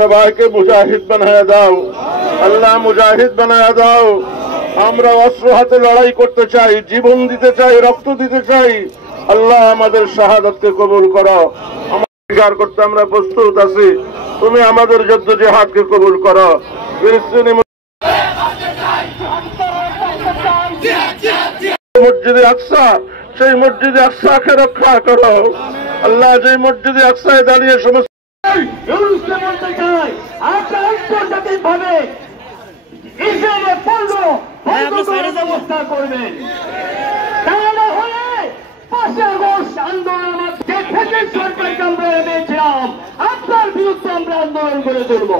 সবাইকে মুজাহিদ বানায়া দাও আল্লাহ, মুজাহিদ বানায়া দাও। আমরা অস্ত্র হাতে লড়াই করতে চাই, জীবন দিতে চাই, রক্ত দিতে চাই। আল্লাহ আমাদের শাহাদাতকে কবুল করো। স্বীকার করতে আমরা প্রস্তুত আছি। তুমি আমাদের যুদ্ধ জিহাদকে কবুল করো। ফিলিস্তিনি মসজিদে আকসা, সেই মসজিদে আকসাকে রক্ষা করো আল্লাহ। যে মসজিদে আকসায় দাঁড়িয়ে সমস্ত আন্তর্জাতিকভাবে ইসরায়েলের পণ্য ব্যবস্থা করবেন। তা না হলে 5 আগস্ট আন্দোলনের মধ্যে থেকে সরকারকে আমরা এনেছিলাম, আপনার বিরুদ্ধে আমরা আন্দোলন করে তুলব।